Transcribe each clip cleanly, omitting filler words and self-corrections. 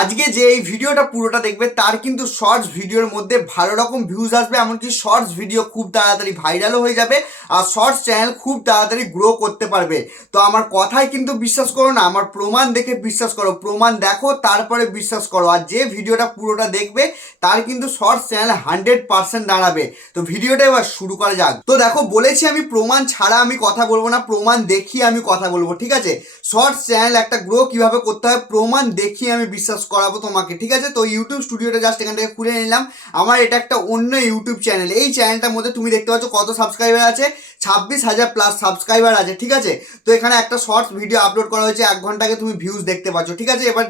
আজকে যে এই ভিডিওটা পুরোটা দেখবে তার কিন্তু শর্টস ভিডিওর মধ্যে ভালো রকম ভিউজ আসবে, এমনকি শর্টস ভিডিও খুব তাড়াতাড়ি ভাইরালও হয়ে যাবে আর শর্টস চ্যানেল খুব তাড়াতাড়ি গ্রো করতে পারবে। তো আমার কথায় কিন্তু বিশ্বাস করো না, আমার প্রমাণ দেখে বিশ্বাস করো, প্রমাণ দেখো তারপরে বিশ্বাস করো। আর যে ভিডিওটা পুরোটা দেখবে তার কিন্তু শর্টস চ্যানেল 100% দাঁড়াবে। তো ভিডিওটা এবার শুরু করা যাক। তো দেখো, বলেছি আমি প্রমাণ ছাড়া আমি কথা বলবো না, প্রমাণ দেখিয়ে আমি কথা বলবো, ঠিক আছে? শর্টস চ্যানেল একটা গ্রো কিভাবে করতে হয় প্রমাণ দেখিয়ে আমি বিশ্বাস করাবো তোমাকে, ঠিক আছে? তো ইউটিউব স্টুডিওটা জাস্ট এখান থেকে খুলে নিলাম। আমার এটা একটা অন্য ইউটিউব চ্যানেল। এই চ্যানেলটার মধ্যে তুমি দেখতে পাচ্ছ কত সাবস্ক্রাইবার আছে, 26,000 প্লাস সাবস্ক্রাইবার আছে, ঠিক আছে? তো এখানে একটা শর্টস ভিডিও আপলোড করা হয়েছে, 1 ঘন্টাকে তুমি ভিউজ দেখতে পাচ্ছ, ঠিক আছে? এবার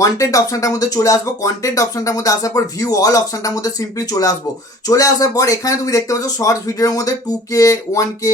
কন্টেন্ট অপশনটার মধ্যে চলে আসবো। কন্টেন্ট অপশনটার মধ্যে আসার পর ভিউ অল অপশনটার মধ্যে সিম্পলি চলে আসবো। চলে আসার পর এখানে তুমি দেখতে পাচ্ছ শর্টস ভিডিওর মধ্যে 2K, 1K,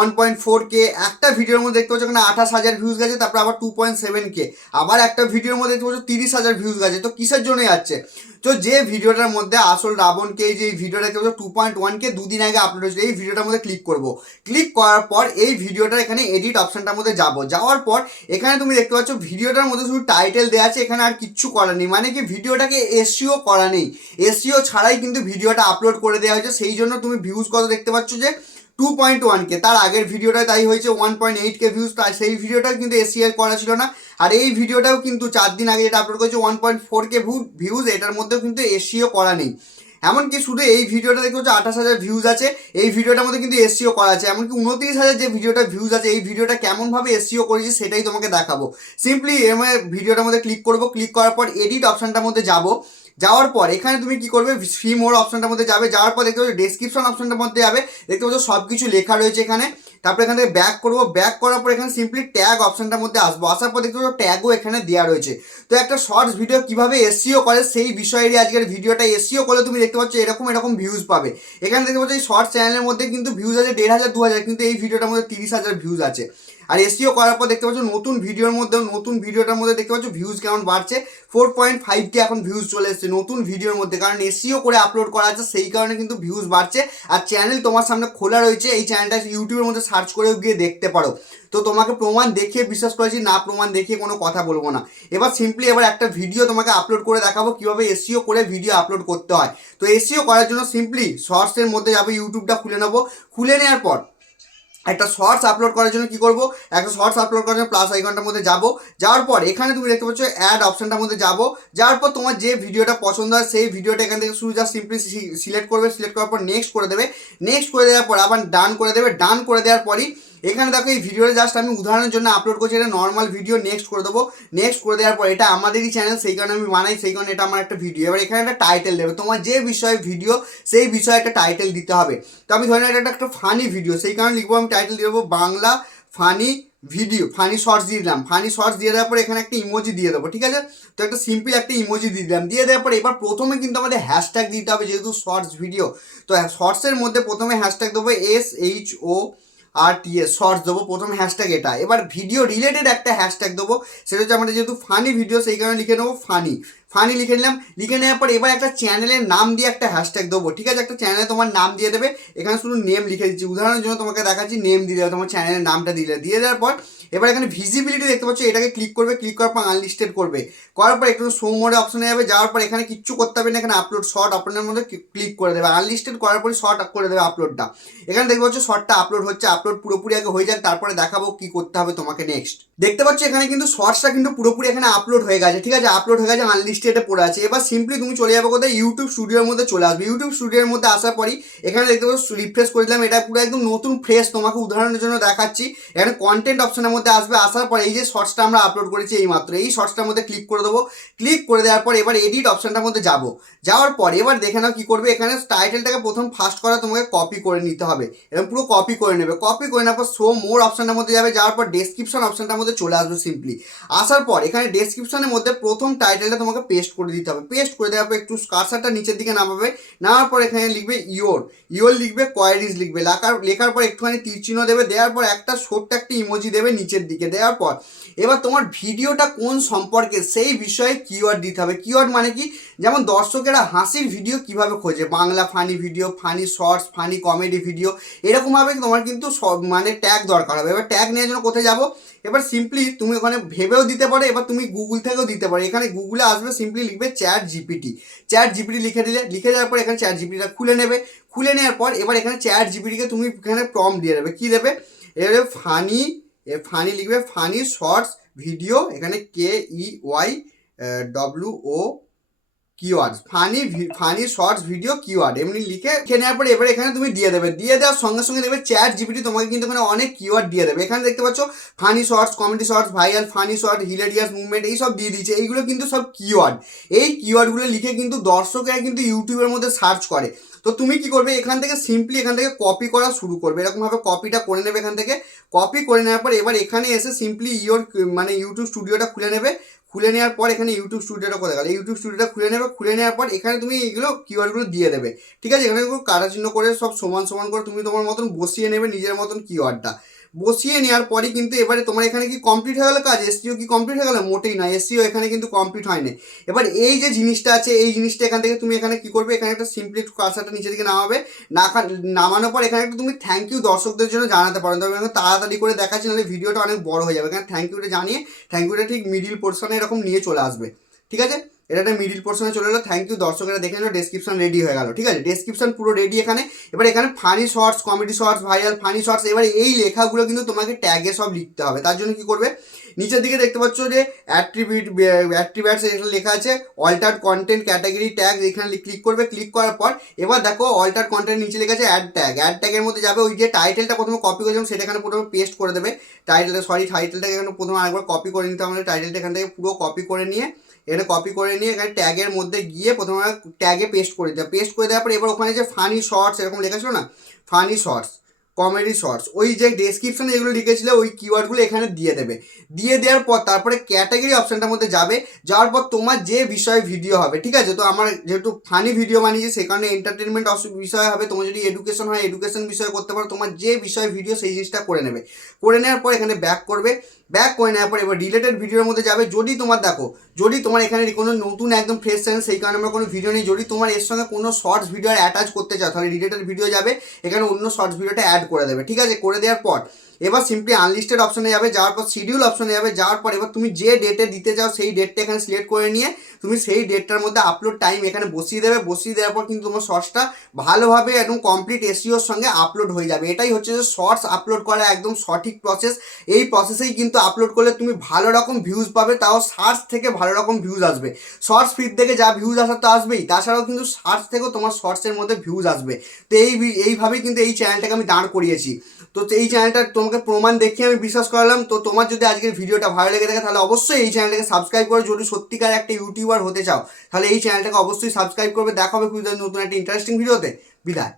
1.4K। একটা ভিডিওর মধ্যে দেখতে পাচ্ছ এখানে 28,000 ভিউজ গেছে, তারপর আবার 2.7K। আবার একটা ভিডিওর মধ্যে দেখতে পাচ্ছ 30,000 ভিউজ গেছে। তো কিসের জন্য যাচ্ছে? তো যে ভিডিওটার মধ্যে আসল রাবণকে, যে ভিডিওটা দেখতে পাচ্ছ 2.1K দুদিন আগে আপলোড হয়েছিল, এই ভিডিওটার মধ্যে ক্লিক করব। ক্লিক করার পর এই ভিডিওটার এখানে এডিট অপশনটার মধ্যে যাব। যাওয়ার পর এখানে তুমি দেখতে পাচ্ছ ভিডিওটার মধ্যে শুধু টাইটেল দেওয়া আছে, এখানে আর কিচ্ছু করা নেই। মানে কি, ভিডিওটাকে এসইও করা নেই, এসইও ছাড়াই কিন্তু ভিডিওটা আপলোড করে দেওয়া হয়েছে। সেই জন্য তুমি ভিউজ কত দেখতে পাচ্ছ যে 2.1K। তার আগের ভিডিওটায় তাই হয়েছে 1.8K ভিউজ, তাই সেই ভিডিওটাও কিন্তু এসইআর করা ছিল না। আর এই ভিডিওটাও কিন্তু 4 দিন আগে যেটা আপলোড করেছে 1.4K ভিউজ, এটার মধ্যেও কিন্তু এসইও করা নেই। এমনকি শুধু এই ভিডিওটা দেখতে হচ্ছে 28,000 ভিউজ আছে, এই ভিডিওটার মধ্যে কিন্তু এসইও করা আছে। এমনকি 29,000 যে ভিডিওটা ভিউজ আছে, এই ভিডিওটা কেমনভাবে এসইও করেছি সেটাই তোমাকে দেখাবো। সিম্পলি ভিডিওটার মধ্যে ক্লিক করবো। ক্লিক করার পর এডিট অপশনটার মধ্যে যাবো। যাওয়ার পর এখানে তুমি কি করবে, সি মোর অপশনটার মধ্যে যাবে। যাওয়ার পর দেখতে পাচ্ছ ডেসক্রিপশন অপশনটার মধ্যে যাবে, দেখতে পাচ্ছ সব কিছু লেখা রয়েছে এখানে। তারপর এখান থেকে ব্যাক করবো। ব্যাক করার পর এখানে সিম্পলি ট্যাগ অপশনটার মধ্যে আসবো। আসার পর দেখতে পাচ্ছ ট্যাগও এখানে দেওয়া রয়েছে। তো একটা শর্টস ভিডিও কিভাবে এসইও করে সেই বিষয়েরই আজকের ভিডিওটা। এসইও করলে তুমি দেখতে পাচ্ছ এরকম এরকম ভিউজ পাবে। এখানে দেখতে পাচ্ছ এই শর্টস চ্যানেলের মধ্যে কিন্তু ভিউজ আছে 1,500, 2,000, কিন্তু এই ভিডিওটার মধ্যে 30,000 ভিউজ আছে। আর এসইও করার পর দেখতে পাচ্ছ নতুন ভিডিওটার মধ্যে দেখতে পাচ্ছ ভিউজ কেমন বাড়ছে। 4.5K এখন ভিউজ চলে এসেছে নতুন ভিডিওর মধ্যে, কারণ এসইও করে আপলোড করা আছে, সেই কারণে কিন্তু ভিউজ বাড়ছে। আর চ্যানেল তোমার সামনে খোলা রয়েছে, এই চ্যানেলটা ইউটিউবের মধ্যে সার্চ করেও গিয়ে দেখতে পারো। তো তোমাকে প্রমাণ দেখিয়ে বিশ্বাস করেছি, না প্রমাণ দেখিয়ে কোনো কথা বলবো না। এবার সিম্পলি এবার একটা ভিডিও তোমাকে আপলোড করে দেখাবো কিভাবে এসইও করে ভিডিও আপলোড করতে হয়। তো এসইও করার জন্য সিম্পলি শর্টসের মধ্যে যাবে, ইউটিউবটা খুলে নেবো। খুলে নেওয়ার পর একটা শর্টস আপলোড করার জন্য কি করব, একটা শর্টস আপলোড করার জন্য প্লাস আইকনটার মধ্যে যাব। যাওয়ার পর এখানে তুমি দেখতে পাচ্ছ অ্যাড অপশনটার মধ্যে যাব। যাওয়ার পর তোমার যে ভিডিওটা পছন্দ হয় সেই ভিডিওটা এখান থেকে শুধু জাস্ট সিম্পলি সিলেক্ট করবে। সিলেক্ট করার পর নেক্সট করে দেবে। নেক্সট করে দেওয়ার পর আবার ডান করে দেবে। ডান করে দেওয়ার পরই এখানে দেখো এই ভিডিওটা জাস্ট আমি উদাহরণের জন্য আপলোড করছি, এটা নর্মাল ভিডিও। নেক্সট করে দেবো। নেক্সট করে দেওয়ার পর এটা আমাদেরই চ্যানেল, সেই কারণে আমি বানাই, সেই কারণে এটা আমার একটা ভিডিও। এবার এখানে একটা টাইটেল দেবে, তোমার যে বিষয়ে ভিডিও সেই বিষয়ে একটা টাইটেল দিতে হবে। তো আমি ধরে এটা একটা ফানি ভিডিও, সেই কারণে লিখবো আমি টাইটেল দিয়ে দেবো Bangla funny video, funny shorts দিয়ে দিলাম। ফানি শর্টস দিয়ে দেওয়ার পর এখানে একটা ইমোজি দিয়ে দেবো, ঠিক আছে? তো একটা সিম্পল একটা ইমোজি দিয়ে দিলাম। দিয়ে দেওয়ার পর এবার প্রথমে কিন্তু আমাদের হ্যাশট্যাগ দিতে হবে, যেহেতু শর্টস ভিডিও। তো শর্টসের মধ্যে প্রথমে হ্যাশট্যাগ দেবো SHORTS, শর্টস দেবো প্রথমে হ্যাশট্যাগ এটা। এবার ভিডিও রিলেটেড একটা হ্যাশট্যাগ দেবো, সেটা হচ্ছে আমাদের যেহেতু ফানি ভিডিও, সেই কারণে লিখে নেবো ফানি। ফানি লিখে নিলাম। লিখে নেওয়ার পর এবার একটা চ্যানেলের নাম দিয়ে একটা হ্যাশট্যাগ দেবো, ঠিক আছে? একটা চ্যানেলে তোমার নাম দিয়ে দেবে। এখানে শুধু নেম লিখে দিচ্ছি, উদাহরণের জন্য তোমাকে দেখাচ্ছি। নেম দিয়ে দেবে, তোমার চ্যানেলের নামটা দিয়ে দেওয়ার পর এবার এখানে ভিজিবিলিটি দেখতে পাচ্ছ, এটাকে ক্লিক করবে। ক্লিক করার পর আনলিস্টেড করবে। করার পর একটু শো মোডে অপশনে যাবে। যাওয়ার পর এখানে কিচ্ছু করতে হবে না, এখানে আপলোড শর্ট আপনার মধ্যে ক্লিক করে দেবে। আনলিস্টেড করার পর শর্ট করে দেবে আপলোডটা। এখানে দেখতে পাচ্ছ শর্টটা আপলোড হচ্ছে। আপলোড পুরোপুরি আগে হয়ে যাক, তারপরে দেখাবো কি করতে হবে তোমাকে নেক্সট। দেখতে পাচ্ছ এখানে কিন্তু শর্টসটা কিন্তু পুরোপুরি এখানে আপলোড হয়ে গেছে, ঠিক আছে? আপলোড হয়ে গেছে, আনলিস্টেডে পড়ে আছে। এবার সিম্পলি তুমি চলে যাবে কোথায়, ইউটিউব স্টুডিওর মধ্যে চলে আসবে। ইউটিউব স্টুডিওর মধ্যে আসার পরই এখানে দেখতে পাচ্ছ রিফ্রেশ করে দিলাম, এটা পুরো একদম নতুন ফ্রেশ। তোমাকে উদাহরণের জন্য দেখাচ্ছি। এখানে কন্টেন্ট অপশনের মধ্যে আসবে। আসার পর এই যে শর্টসটা আমরা আপলোড করেছি এই মাত্র, এই শর্টসটার মধ্যে ক্লিক করে দেবো। ক্লিক করে দেওয়ার পর এবার এডিট অপশনটার মধ্যে যাব। যাওয়ার পর এবার দেখে নাও কি করবে, এখানে টাইটেলটাকে প্রথম ফার্স্ট করা তোমাকে কপি করে নিতে হবে। এরকম পুরো কপি করে নেবে। কপি করে নেওয়ার পর শো মোর অপশনটার মধ্যে যাবে। যাওয়ার পর ডেসক্রিপশন অপশনটার মধ্যে চলে আসবে সিম্পলি। আসার পর এখানে ডেসক্রিপশনের মধ্যে প্রথম টাইটেলটা তোমাকে পেস্ট করে দিতে হবে। পেস্ট করে দেওয়ার পর একটু কার্সারটা নিচের দিকে নামাবে। নামার পর এখানে লিখবে ইয়োর লিখবে, কোয়ারিজ লিখবে। লেখার পর একটুখানি তীর চিহ্ন দেবে। দেওয়ার পর একটা ছোট্ট একটা ইমোজি দেবে নিচের দিকে। দেওয়ার পর এবার তোমার ভিডিওটা কোন সম্পর্কে সেই বিষয়ে কিওয়ার্ড দিতে হবে। কিওয়ার্ড মানে কি, যেমন দর্শকেরা হাসির ভিডিও কিভাবে খোঁজে, Bangla funny video, funny shorts, funny comedy video, এরকমভাবে তোমার কিন্তু সব মানে ট্যাগ দরকার হবে। এবার ট্যাগ নেওয়ার জন্য কোথায় যাবো, এবার সিম্পলি তুমি ওখানে ভেবেও দিতে পারো, এবার তুমি গুগল থেকেও দিতে পারো। এখানে গুগলে আসবে, সিম্পলি লিখবে চ্যাট জিপিটি। চ্যাট জিপিটি লিখে দিলে, লিখে দেওয়ার পর এখানে চ্যাট জিপিটিটা খুলে নেবে। খুলে নেওয়ার পর এবার এখানে চ্যাট জিপিটিকে তুমি এখানে প্রম্পট দিয়ে দেবে। কী দেবে, এবারে ফানি লিখবে, ফানি শর্টস ভিডিও, এখানে KEY WO keywords, funny shorts video keyword এমনি লিখে নেওয়ার পরে এবার এখানে তুমি দিয়ে দেবে। দিয়ে দেওয়ার সঙ্গে সঙ্গে দেখবে চ্যাট জিপিটি তোমাকে কিন্তু এখানে অনেক কিওয়ার্ড দিয়ে দেবে। এখানে দেখতে পাচ্ছ funny shorts, comedy shorts, viral, funny short, hilarious movement, এইসব দিয়ে দিচ্ছে। এইগুলো কিন্তু সব কিওয়ার্ড। এই কিওয়ার্ডগুলো লিখে কিন্তু দর্শকেরা কিন্তু ইউটিউবের মধ্যে সার্চ করে। তো তুমি কি করবে, এখান থেকে সিম্পলি এখান থেকে কপি করা শুরু করবে। এরকমভাবে কপিটা করে নেবে। এখান থেকে কপি করে নেওয়ার পর এবার এখানে এসে সিম্পলি মানে ইউটিউব স্টুডিওটা খুলে নেবে। খুলে নেওয়ার পর এখানে ইউটিউব স্টুডিওটা কোথায় গেল, ইউটিউব স্টুডিওটা খুলে নেবে। খুলে নেওয়ার পর এখানে তুমি এইগুলো কিওয়ার্ডগুলো দিয়ে দেবে। ঠিক আছে, এখানে কাটা চিহ্ন করে সব সমান সমান করে তুমি তোমার মতন বসিয়ে নেবে নিজের মতন কিওয়ার্ডটা। বসিয়ে নেওয়ার পরই কিন্তু এবারে তোমার এখানে কি কমপ্লিট হয়ে গেল কাজ, এসইও কি কমপ্লিট হয়ে গেল? মোটেই না, এসইও এখানে কিন্তু কমপ্লিট হয়নি। এবার এই যে জিনিসটা আছে, এই জিনিসটা এখান থেকে তুমি এখানে কি করবে, এখানে একটা সিম্পলি কার্সারটা নিচের দিকে নামাবে। নামানোর পর এখানে একটা তুমি থ্যাংক ইউ দর্শকদের জন্য জানাতে পারো। তবে আমি তাড়াতাড়ি করে দেখাচ্ছি, নাহলে ভিডিওটা অনেক বড় হয়ে যাবে। এখানে থ্যাংক ইউটা জানিয়ে, থ্যাংক ইউটা ঠিক মিডিল পোর্শনে এরকম নিয়ে চলে আসবে। ঠিক আছে, এটা একটা মিডিল পোর্শনে চলে এলো। থ্যাংক ইউ দর্শকেরা দেখে নিল, ডেসক্রিপশন রেডি হয়ে গেল। ঠিক আছে, ডেসক্রিপশন পুরো রেডি এখানে। এবার এখানে funny shorts, comedy shorts, viral, funny shorts, এবার এই লেখাগুলো কিন্তু তোমাকে ট্যাগে সব লিখতে হবে। তার জন্য কি করবে, নিচের দিকে দেখতে পাচ্ছ যে অ্যাট্রিবিউটস এখানে লেখা আছে অল্টার্ড কন্টেন্ট ক্যাটাগরি ট্যাগ, এখানে ক্লিক করবে। ক্লিক করার পর এবার দেখো অল্টার্ড কন্টেন্ট নিচে লেখা আছে অ্যাড ট্যাগ। অ্যাড ট্যাগের মধ্যে যাবে, ওই যে টাইটেলটা প্রথমে কপি করেছিলাম সেটা এখানে প্রথমে পেস্ট করে দেবে। টাইটেলটাকে এখানে প্রথমে আরেকবার কপি করে নিতে হবে। টাইটেলটা এখান থেকে পুরো কপি করে নিয়ে এখানে এখানে ট্যাগের মধ্যে গিয়ে প্রথমে ট্যাগে পেস্ট করে দিতে হবে। পেস্ট করে দেওয়ার পর এবার ওখানে যে ফানি শর্টস এরকম লেখা ছিল না, ফানি শর্টস, কমেডি শর্টস, ওই যে ডেসক্রিপশনে এগুলো লিখেছিল ওই কিওয়ার্ডগুলো এখানে দিয়ে দেবে। দিয়ে দেওয়ার পর তারপরে ক্যাটাগরি অপশানটার মধ্যে যাবে। যাওয়ার পর তোমার যে বিষয়ে ভিডিও হবে, ঠিক আছে, তো আমার যেহেতু ফানি ভিডিও বানিয়েছি সেই কারণে এন্টারটেনমেন্ট বিষয় হবে। তোমার যদি এডুকেশন হয় এডুকেশন বিষয়ে করতে পারো। তোমার যে বিষয়ে ভিডিও সেই জিনিসটা করে নেবে। করে নেওয়ার পর এখানে ব্যাক করবে। ব্যাক করে নেওয়ার পর এবার রিলেটেড ভিডিওর মধ্যে যাবে। যদি তোমার দেখো, যদি তোমার এখানে কোনো নতুন একদম ফ্রেশ চ্যানেল সেই কারণে আমরা কোনো ভিডিও নেই, যদি তোমার এর সঙ্গে কোনো শর্টস ভিডিও অ্যাটাচ করতে চাও তাহলে রিলেটেড ভিডিও যাবে, এখানে অন্য শর্টস ভিডিওটা অ্যাড করে দেবে। ঠিক আছে, করে দেওয়ার পর এবার সিম্পলি আনলিস্টেড অপশনে যাবে। যাওয়ার পর শিডিউল অপশনে যাবে। যাওয়ার পর এবার তুমি যে ডেটে দিতে চাও সেই ডেটটা এখানে সিলেক্ট করে নিয়ে তুমি সেই ডেটটার মধ্যে আপলোড টাইম এখানে বসিয়ে দেবে। বসিয়ে দেওয়ার পর কিন্তু তোমার শর্টসটা ভালোভাবে একদম কমপ্লিট এসইওর সঙ্গে আপলোড হয়ে যাবে। এটাই হচ্ছে যে শর্টস আপলোড করা একদম সঠিক প্রসেস। এই প্রসেসেই কিন্তু আপলোড করলে তুমি ভালো রকম ভিউজ পাবে, তাও সার্চ থেকে ভালো রকম ভিউজ আসবে। শর্টস ফিড থেকে যা ভিউজ আসার তো আসবেই, তাছাড়াও কিন্তু সার্চ থেকেও তোমার শর্টসের মধ্যে ভিউজ আসবে। তো এইভাবেই কিন্তু এই চ্যানেলটাকে আমি দাঁড় করিয়েছি। তো এই চ্যানেলটা তোমাকে প্রমাণ দেখিয়ে আমি বিশ্বাস করালাম। তো তোমার যদি আজকের ভিডিওটা ভালো লেগে থাকে তাহলে অবশ্যই এই চ্যানেলটাকে সাবস্ক্রাইব করো। যদি সত্যিকার একটা ইউটিউবার হতে চাও তাহলে এই চ্যানেলটাকে অবশ্যই সাবস্ক্রাইব করবে। দেখা হবে নতুন একটা ইন্টারেস্টিং ভিডিওতে। বিদায়।